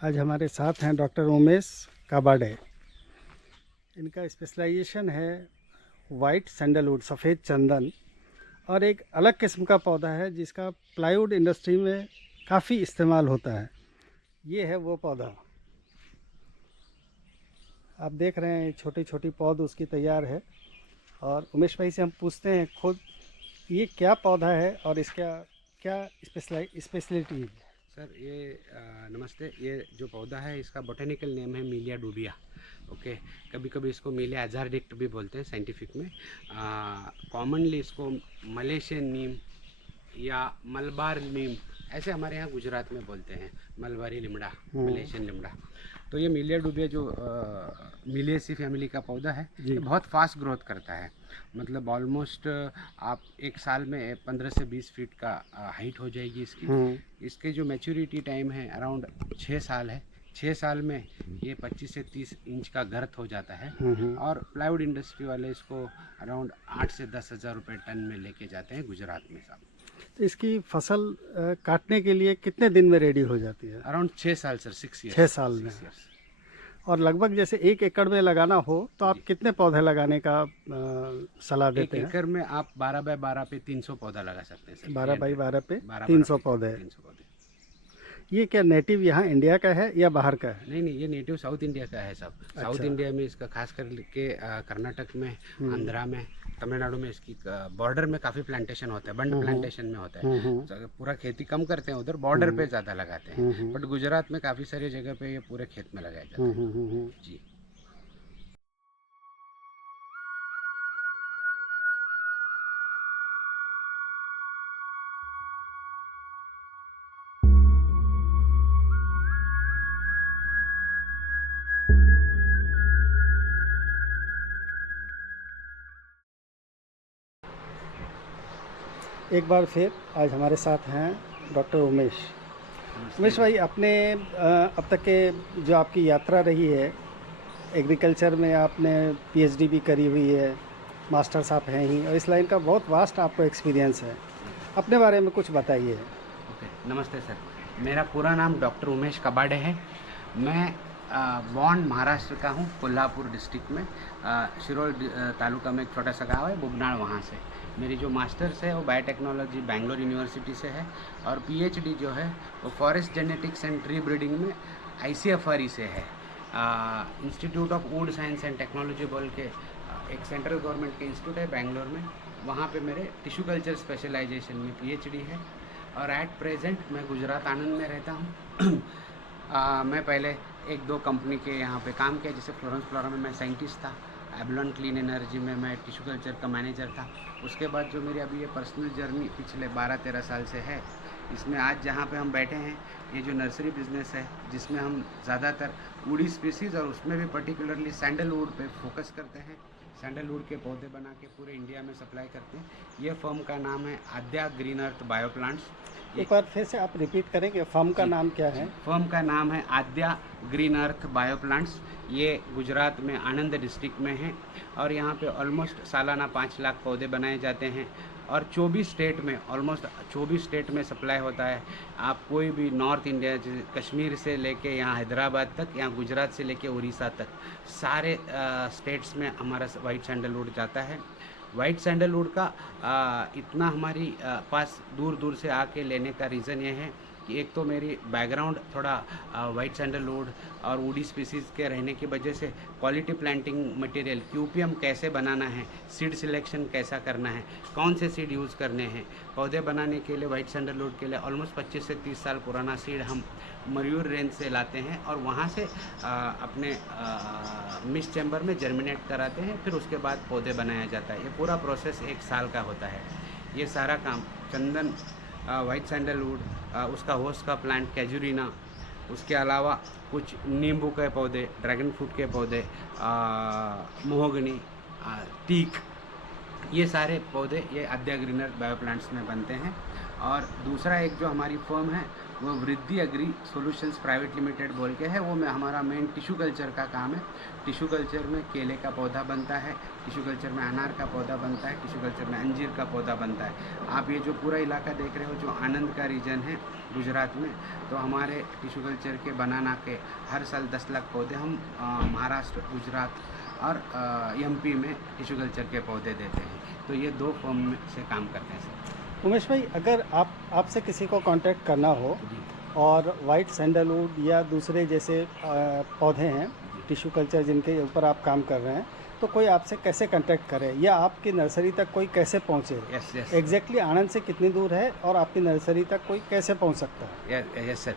आज हमारे साथ हैं डॉक्टर उमेश काबाडे। इनका स्पेशलाइजेशन है वाइट सैंडलवुड, सफ़ेद चंदन, और एक अलग किस्म का पौधा है जिसका प्लाईवुड इंडस्ट्री में काफ़ी इस्तेमाल होता है। ये है वो पौधा, आप देख रहे हैं छोटी छोटी पौध उसकी तैयार है। और उमेश भाई से हम पूछते हैं खुद ये क्या पौधा है और इसका क्या स्पेशलिटी है। सर ये नमस्ते। ये जो पौधा है इसका बोटेनिकल नेम है मीलिया डूबिया। ओके, कभी कभी इसको मीलिया एजारडिक्ट भी बोलते हैं साइंटिफिक में। कॉमनली इसको मलेशियन नीम या मलबार नीम ऐसे हमारे यहाँ गुजरात में बोलते हैं। मलबारी लिमड़ा, मलेशियन लिमड़ा। तो ये मीलिया डूबिया जो मिलिएसी फैमिली का पौधा है, ये बहुत फास्ट ग्रोथ करता है। मतलब ऑलमोस्ट आप एक साल में 15 से 20 फीट का हाइट हो जाएगी इसकी। इसके जो मैच्योरिटी टाइम है अराउंड 6 साल है। 6 साल में ये 25 से 30 इंच का गर्थ हो जाता है। और प्लाईवुड इंडस्ट्री वाले इसको अराउंड 8 से 10 हज़ार रुपये टन में लेके जाते हैं गुजरात में साहब। तो इसकी फसल काटने के लिए कितने दिन में रेडी हो जाती है? अराउंड 6 साल सर, 6 ईयर्स। 6 साल में। और लगभग जैसे 1 एकड़ में लगाना हो तो आप कितने पौधे लगाने का सलाह देते हैं? 1 एकड़ में आप 12 बाय 12 पे 300 पौधा लगा सकते हैं सर। 12 बाई 12 पे 300 पौधे। 300 पौधे। ये क्या नेटिव यहाँ इंडिया का है या बाहर का है? नहीं, ये नेटिव साउथ इंडिया का है सब। साउथ इंडिया में इसका खास करके कर्नाटक में, आंध्रा में, तमिलनाडु में इसकी बॉर्डर में काफ़ी प्लांटेशन होता है। बंड प्लांटेशन में होता है। तो पूरा खेती कम करते हैं उधर, बॉर्डर पे ज़्यादा लगाते हैं। बट गुजरात में काफ़ी सारी जगह पे ये पूरे खेत में लगाया जाता है जी। एक बार फिर आज हमारे साथ हैं डॉक्टर उमेश। उमेश भाई, अपने अब तक के जो आपकी यात्रा रही है एग्रीकल्चर में, आपने पीएचडी भी करी हुई है, मास्टर्स आप हैं ही, और इस लाइन का बहुत वास्ट आपको एक्सपीरियंस है। अपने बारे में कुछ बताइए। ओके, नमस्ते सर। मेरा पूरा नाम डॉक्टर उमेश कबाडे है। मैं बॉर्न महाराष्ट्र का हूँ, कोल्हापुर डिस्ट्रिक्ट में। शिरोल तालुका में एक छोटा सा गाँव है बुगनाड़, वहाँ से। मेरी जो मास्टर्स है वो बायोटेक्नोलॉजी बैंगलोर यूनिवर्सिटी से है। और पीएचडी जो है वो forest genetics and tree breeding में ICFRE से है। Institute of would science and technology बोल के एक सेंट्रल गवर्नमेंट के इंस्टीट्यूट है बैंगलोर में। वहाँ पे मेरे टिश्यू कल्चर स्पेशलाइजेशन में PhD है। और एट प्रेजेंट मैं गुजरात आनंद में रहता हूँ। मैं पहले 1-2 कंपनी के यहाँ पे काम किया, जैसे फ्लोरेंस फ्लोरा में मैं साइंटिस्ट था। एबलॉन क्लीन एनर्जी में मैं टिश्यू कल्चर का मैनेजर था। उसके बाद जो मेरी अभी ये पर्सनल जर्नी पिछले 12-13 साल से है, इसमें आज जहाँ पे हम बैठे हैं ये जो नर्सरी बिज़नेस है, जिसमें हम ज़्यादातर वुडी स्पीसीज़ और उसमें भी पर्टिकुलरली सैंडलवुड पे फोकस करते हैं। सैंडलवुड के पौधे बना के पूरे इंडिया में सप्लाई करते हैं। ये फर्म का नाम है आद्या ग्रीन अर्थ बायो प्लांट्स। एक बार फिर से आप रिपीट करेंगे, फर्म का नाम क्या है? फर्म का नाम है आद्या ग्रीन अर्थ बायो प्लांट्स। ये गुजरात में आनंद डिस्ट्रिक्ट में है। और यहाँ पे ऑलमोस्ट सालाना 5 लाख पौधे बनाए जाते हैं। और 24 स्टेट में, ऑलमोस्ट 24 स्टेट में सप्लाई होता है। आप कोई भी नॉर्थ इंडिया, कश्मीर से लेके यहाँ हैदराबाद तक, यहाँ गुजरात से लेके उड़ीसा तक, सारे स्टेट्स में हमारा वाइट सैंडलवुड जाता है। वाइट सैंडलवुड का इतना हमारी पास दूर दूर से आके लेने का रीज़न ये है कि एक तो मेरी बैकग्राउंड थोड़ा वाइट सैंडलवुड और वुडी स्पीसीज़ के रहने की वजह से क्वालिटी प्लांटिंग मटेरियल QPM कैसे बनाना है, सीड सिलेक्शन कैसा करना है, कौन से सीड यूज़ करने हैं पौधे बनाने के लिए। वाइट सैंडलवुड के लिए ऑलमोस्ट 25 से 30 साल पुराना सीड हम मयूर रेंज से लाते हैं और वहाँ से अपने मिक्स चैम्बर में जर्मिनेट कराते हैं। फिर उसके बाद पौधे बनाया जाता है। ये पूरा प्रोसेस 1 साल का होता है। ये सारा काम चंदन, वाइट सैंडलवुड, उसका होस्ट का प्लांट कैजुरीना, उसके अलावा कुछ नींबू के पौधे, ड्रैगन फ्रूट के पौधे, मोहगनी, टीक, ये सारे पौधे ये आद्या ग्रीन अर्थ बायो प्लांट्स में बनते हैं। और दूसरा एक जो हमारी फर्म है वो वृद्धि एग्री सॉल्यूशंस प्राइवेट लिमिटेड बोल के है। वो में हमारा मेन टिश्यू कल्चर का काम है। टिश्यू कल्चर में केले का पौधा बनता है, टिश्यू कल्चर में अनार का पौधा बनता है, टिश्यू कल्चर में अंजीर का पौधा बनता है। आप ये जो पूरा इलाका देख रहे हो जो आनंद का रीजन है गुजरात में, तो हमारे टिश्यू कल्चर के बनाना के हर साल 10 लाख पौधे हम महाराष्ट्र, गुजरात और एमपी में टिश्यू कल्चर के पौधे देते हैं। तो ये 2 फॉर्म में से काम करते हैं सर। उमेश भाई, अगर आपसे किसी को कांटेक्ट करना हो जी और वाइट सैंडलवुड या दूसरे जैसे पौधे हैं टिश्यू कल्चर जिनके ऊपर आप काम कर रहे हैं, तो कोई आपसे कैसे कांटेक्ट करे या आपकी नर्सरी तक कोई कैसे पहुंचे? यस यस एग्जैक्टली आनंद से कितनी दूर है और आपकी नर्सरी तक कोई कैसे पहुंच सकता है? Yes sir.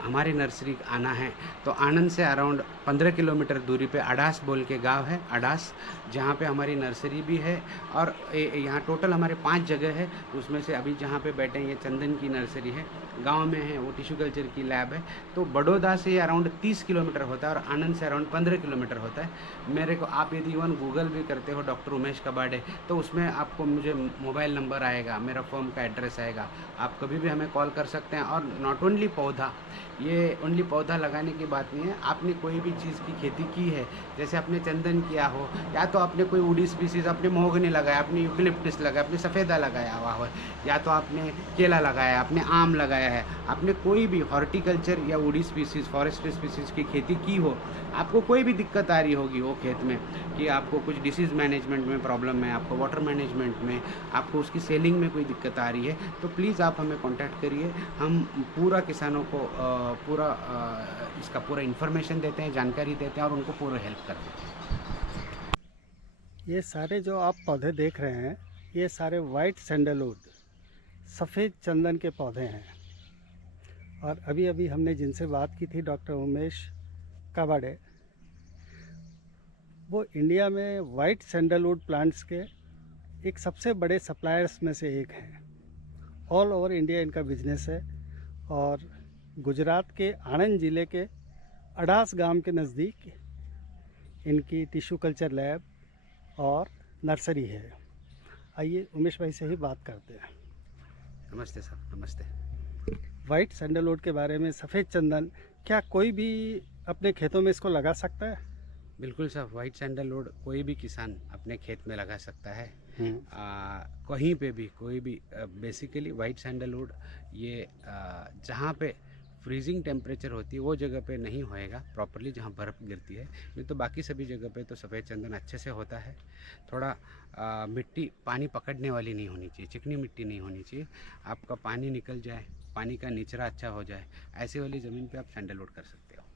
हमारी नर्सरी आना है तो आनंद से अराउंड 15 किलोमीटर दूरी पे अडास बोल के गांव है, अडास, जहाँ पे हमारी नर्सरी भी है। और यहाँ टोटल हमारे 5 जगह है। उसमें से अभी जहाँ पे बैठे हैं ये चंदन की नर्सरी है, गांव में है वो टिश्यू कल्चर की लैब है। तो बड़ौदा से अराउंड 30 किलोमीटर होता है और आनंद से अराउंड 15 किलोमीटर होता है। मेरे को आप यदि इवन गूगल भी करते हो डॉक्टर उमेश कबाड़े, तो उसमें आपको मुझे मोबाइल नंबर आएगा, मेरा फॉर्म का एड्रेस आएगा। आप कभी भी हमें कॉल कर सकते हैं। और नॉट ओनली पौधा, ये ओनली पौधा लगाने की बात नहीं है। आपने कोई भी चीज़ की खेती की है, जैसे आपने चंदन किया हो या तो आपने कोई वुडी स्पीसीज़, आपने महोगनी लगाया, आपने यूकलिप्टस लगाया, आपने सफ़ेदा लगाया हुआ हो, या तो आपने केला लगाया, आपने आम लगाया है, आपने कोई भी हॉर्टिकल्चर या वुडी स्पीसीज़, फॉरेस्ट स्पीसीज़ की खेती की हो, आपको कोई भी दिक्कत आ रही होगी वो खेत में कि आपको कुछ डिसीज़ मैनेजमेंट में प्रॉब्लम है, आपको वाटर मैनेजमेंट में, आपको उसकी सेलिंग में कोई दिक्कत आ रही है, तो प्लीज़ आप हमें कांटेक्ट करिए। हम पूरा किसानों को इसका पूरा इन्फॉर्मेशन देते हैं, जानकारी देते हैं और उनको पूरा हेल्प करते हैं। ये सारे जो आप पौधे देख रहे हैं ये सारे वाइट सैंडलवुड, सफ़ेद चंदन के पौधे हैं। और अभी अभी हमने जिनसे बात की थी डॉक्टर उमेश काबाडे, वो इंडिया में वाइट सैंडलवुड प्लांट्स के एक सबसे बड़े सप्लायर्स में से एक हैं। ऑल ओवर इंडिया इनका बिजनेस है और गुजरात के आनंद ज़िले के अडास गांव के नज़दीक इनकी टिश्यू कल्चर लैब और नर्सरी है। आइए उमेश भाई से ही बात करते हैं। नमस्ते सर। नमस्ते। वाइट सैंडलवुड के बारे में, सफ़ेद चंदन, क्या कोई भी अपने खेतों में इसको लगा सकता है? बिल्कुल सर, वाइट सैंडलवुड कोई भी किसान अपने खेत में लगा सकता है। कहीं पे भी कोई भी बेसिकली वाइट सैंडलवुड ये जहाँ पे फ्रीजिंग टेम्परेचर होती है वो जगह पे नहीं होएगा प्रॉपरली, जहाँ बर्फ़ गिरती है। नहीं तो बाकी सभी जगह पे तो सफ़ेद चंदन अच्छे से होता है। थोड़ा मिट्टी पानी पकड़ने वाली नहीं होनी चाहिए, चिकनी मिट्टी नहीं होनी चाहिए। आपका पानी निकल जाए, पानी का निचरा अच्छा हो जाए, ऐसी वाली ज़मीन पे आप सैंडलवुड कर सकते हो।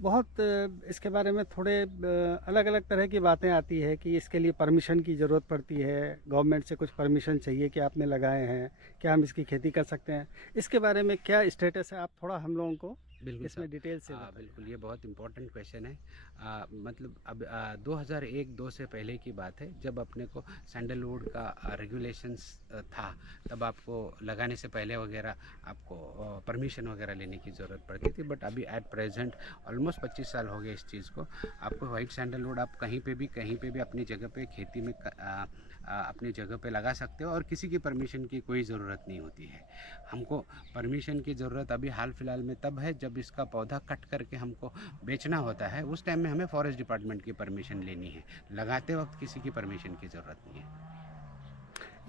बहुत इसके बारे में थोड़े अलग अलग तरह की बातें आती है कि इसके लिए परमिशन की ज़रूरत पड़ती है, गवर्नमेंट से कुछ परमिशन चाहिए कि आपने लगाए हैं, क्या हम इसकी खेती कर सकते हैं? इसके बारे में क्या स्टेटस है, आप थोड़ा हम लोगों को बिल्कुल इसमें सर। डिटेल से बताइए। बिल्कुल, ये बहुत इंपॉर्टेंट क्वेश्चन है। मतलब अब 2001-2 से पहले की बात है, जब अपने को सैंडलवुड का रेगुलेशंस था, तब आपको लगाने से पहले वगैरह आपको परमिशन वगैरह लेने की ज़रूरत पड़ती थी। बट अभी एट प्रेजेंट ऑलमोस्ट 25 साल हो गए इस चीज़ को। आपको वाइट सैंडलवुड आप कहीं पे भी अपनी जगह पे खेती में अपनी जगह पे लगा सकते हो और किसी की परमिशन की कोई ज़रूरत नहीं होती है। हमको परमिशन की ज़रूरत अभी हाल फिलहाल में तब है जब इसका पौधा कट करके हमको बेचना होता है, उस टाइम में हमें फॉरेस्ट डिपार्टमेंट की परमिशन लेनी है। लगाते वक्त किसी की परमिशन की ज़रूरत नहीं है।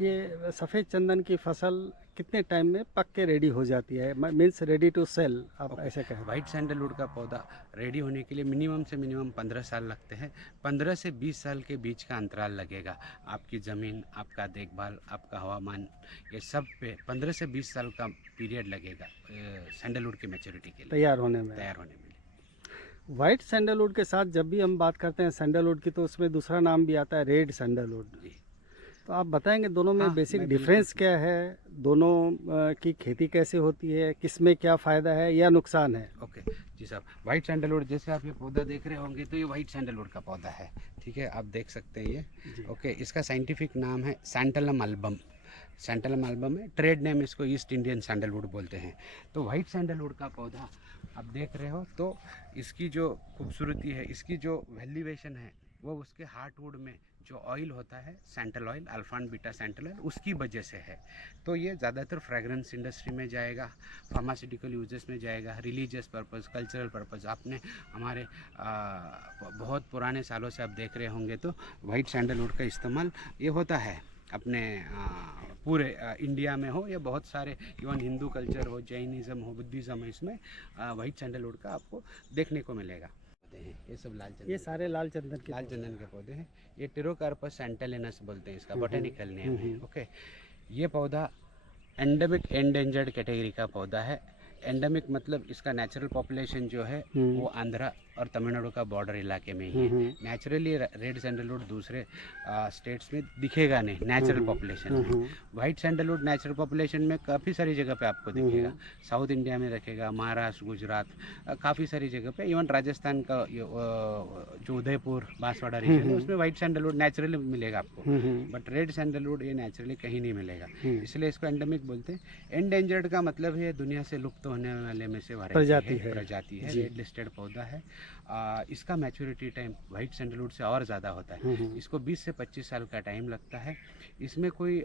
ये सफ़ेद चंदन की फसल कितने टाइम में पक के रेडी हो जाती है, मीन्स रेडी टू सेल, आप ऐसे कहें? वाइट सैंडलवुड का पौधा रेडी होने के लिए मिनिमम से मिनिमम 15 साल लगते हैं। 15 से 20 साल के बीच का अंतराल लगेगा। आपकी ज़मीन, आपका देखभाल, आपका हवामान, ये सब पे 15 से 20 साल का पीरियड लगेगा सैंडलवुड की मैच्योरिटी के लिए तैयार होने में। वाइट सैंडलवुड के साथ जब भी हम बात करते हैं सैंडलवुड की, तो उसमें दूसरा नाम भी आता है रेड सैंडलवुड। जी। तो आप बताएंगे दोनों में हाँ, बेसिक मैं डिफरेंस क्या है, दोनों की खेती कैसे होती है, किसमें क्या फ़ायदा है या नुकसान है? ओके जी साहब। वाइट सैंडलवुड जैसे आप ये पौधा देख रहे होंगे तो ये वाइट सैंडलवुड का पौधा है, ठीक है, आप देख सकते हैं ये। ओके, इसका साइंटिफिक नाम है सैंटलम अल्बम। सैंटलम अल्बम है, ट्रेड नेम इसको ईस्ट इंडियन सैंडलवुड बोलते हैं। तो वाइट सैंडलवुड का पौधा आप देख रहे हो तो इसकी जो खूबसूरती है, इसकी जो वैल्यूएशन है वो उसके हार्टवुड में जो ऑयल होता है santal oil, alpha beta santal oil, उसकी वजह से है। तो ये ज़्यादातर फ्रेगरेंस इंडस्ट्री में जाएगा, फार्मास्यूटिकल यूजेस में जाएगा, रिलीजियस पर्पस, कल्चरल पर्पस। आपने हमारे बहुत पुराने सालों से आप देख रहे होंगे तो वाइट सैंडलवुड का इस्तेमाल ये होता है अपने पूरे इंडिया में हो या बहुत सारे इवन हिंदू कल्चर हो, जैनिज़्म हो, बुद्धिज़्म हो, इसमें वाइट सैंडलवुड का आपको देखने को मिलेगा। ये सब लाल चंदन, ये सारे लाल चंदन के लाल चंदन के पौधे हैं। ये टेरोकार्पस सैंटेलिनस बोलते हैं, इसका बोटेनिकल नेम है। ओके, ये पौधा एंडेमिक एंडेंजर्ड कैटेगरी का पौधा है। एंडेमिक मतलब इसका नेचुरल पॉपुलेशन जो है वो आंध्रा और तमिलनाडु का बॉर्डर इलाके में ही है। नेचुरली रेड सैंडलवुड दूसरे स्टेट्स में दिखेगा नहीं नेचुरल पॉपुलेशन में। वाइट सैंडलवुड नेचुरल पॉपुलेशन में काफ़ी सारी जगह पे आपको दिखेगा। साउथ इंडिया में रखेगा, महाराष्ट्र, गुजरात, काफ़ी सारी जगह पे। इवन राजस्थान का जो उदयपुर बांसवाड़ा रीजन है उसमें वाइट सैंडलवुड नेचुरली मिलेगा आपको, बट रेड सैंडलवुड ये नेचुरली कहीं नहीं मिलेगा, इसलिए इसको एंडेमिक बोलते हैं। एंडेंजर्ड का मतलब है दुनिया से लुप्त होने वाले में से प्रजाति है। रेड लिस्टेड पौधा है। इसका मैच्योरिटी टाइम वाइट सैंडलवुड से और ज़्यादा होता है। इसको 20 से 25 साल का टाइम लगता है। इसमें कोई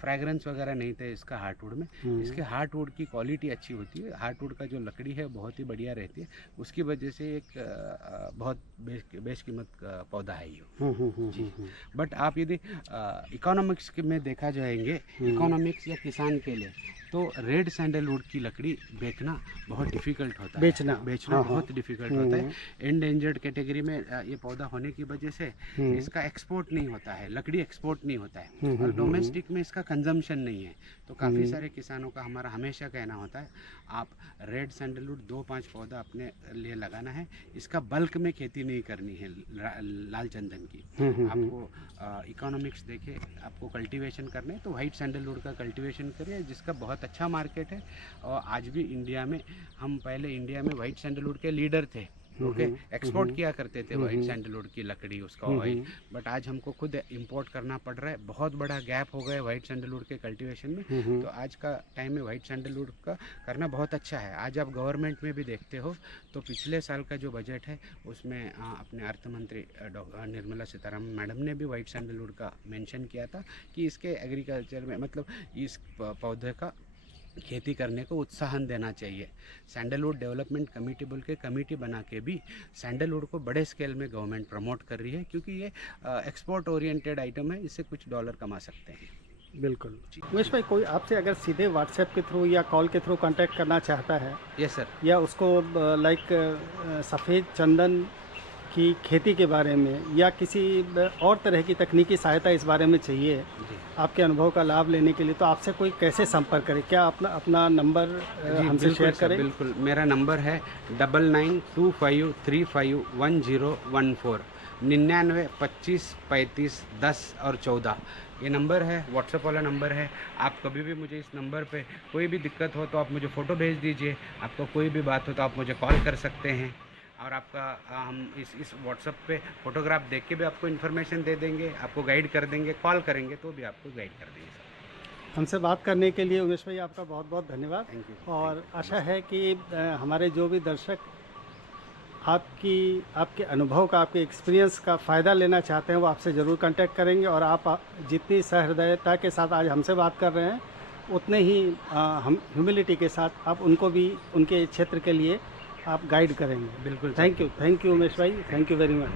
फ्रेगरेंस वगैरह नहीं था इसका हार्टवुड में। इसके हार्टवुड की क्वालिटी अच्छी होती है। हार्टवुड का जो लकड़ी है बहुत ही बढ़िया रहती है, उसकी वजह से एक बहुत बेशकीमत पौधा है ये जी। बट आप यदि इकोनॉमिक्स में देखा जाएंगे, इकोनॉमिक्स या किसान के लिए, तो रेड सैंडलवुड की लकड़ी बेचना बहुत डिफिकल्ट होता है। बेचना बहुत डिफिकल्ट होता है। एंडेंजर्ड कैटेगरी में ये पौधा होने की वजह से इसका एक्सपोर्ट नहीं होता है, लकड़ी एक्सपोर्ट नहीं होता है, और डोमेस्टिक में इसका कंजम्पशन नहीं है। तो काफ़ी सारे किसानों का हमारा हमेशा कहना होता है आप रेड सैंडलवुड 2-5 पौधा अपने लिए लगाना है। इसका बल्क में खेती नहीं करनी है लाल चंदन की। आपको इकोनॉमिक्स देखे, आपको कल्टीवेशन करना है तो वाइट सैंडलवुड का कल्टीवेशन करिए, जिसका बहुत अच्छा मार्केट है। और आज भी इंडिया में, हम पहले इंडिया में वाइट सैंडलवुड के लीडर थे। ओके, एक्सपोर्ट किया करते थे वाइट सैंडलवुड की लकड़ी, उसका ऑयल, बट आज हमको खुद इंपोर्ट करना पड़ रहा है। बहुत बड़ा गैप हो गया वाइट सैंडलवुड के कल्टीवेशन में। तो आज का टाइम में वाइट सैंडलवुड का करना बहुत अच्छा है। आज आप गवर्नमेंट में भी देखते हो तो पिछले साल का जो बजट है उसमें अपने अर्थ मंत्री निर्मला सीतारमण मैडम ने भी वाइट सैंडलवुड का मेंशन किया था कि इसके एग्रीकल्चर में, मतलब इस पौधे का खेती करने को उत्साहन देना चाहिए। सैंडलवुड डेवलपमेंट कमेटी बोल के कमेटी बना के भी सैंडलवुड को बड़े स्केल में गवर्नमेंट प्रमोट कर रही है, क्योंकि ये एक्सपोर्ट ओरिएंटेड आइटम है, इससे कुछ डॉलर कमा सकते हैं। बिल्कुल। उमेश भाई, कोई आपसे अगर सीधे व्हाट्सएप के थ्रू या कॉल के थ्रू कांटेक्ट करना चाहता है, यस सर, या उसको लाइक सफ़ेद चंदन की खेती के बारे में या किसी और तरह की तकनीकी सहायता इस बारे में चाहिए आपके अनुभव का लाभ लेने के लिए, तो आपसे कोई कैसे संपर्क करे? क्या अपना नंबर हमसे शेयर करें? बिल्कुल, मेरा नंबर है 9925351014, 99 25 35 10 और 14। ये नंबर है, व्हाट्सएप वाला नंबर है। आप कभी भी मुझे इस नंबर पे कोई भी दिक्कत हो तो आप मुझे फ़ोटो भेज दीजिए। आपको कोई भी बात हो तो आप मुझे कॉल कर सकते हैं, और आपका हम इस व्हाट्सएप पे फ़ोटोग्राफ देख के भी आपको इन्फॉर्मेशन दे देंगे, आपको गाइड कर देंगे। कॉल करेंगे तो भी आपको गाइड कर देंगे सर। हमसे बात करने के लिए उमेश भाई आपका बहुत बहुत धन्यवाद। Thank you. और आशा है कि हमारे जो भी दर्शक आपके अनुभव का, आपके एक्सपीरियंस का फ़ायदा लेना चाहते हैं, वो आपसे ज़रूर कांटेक्ट करेंगे। और आप जितनी सहृदयता के साथ आज हमसे बात कर रहे हैं, उतने ही हम ह्यूमिलिटी के साथ आप उनको भी उनके क्षेत्र के लिए आप गाइड करेंगे। बिल्कुल। थैंक यू उमेश भाई, थैंक यू वेरी मच।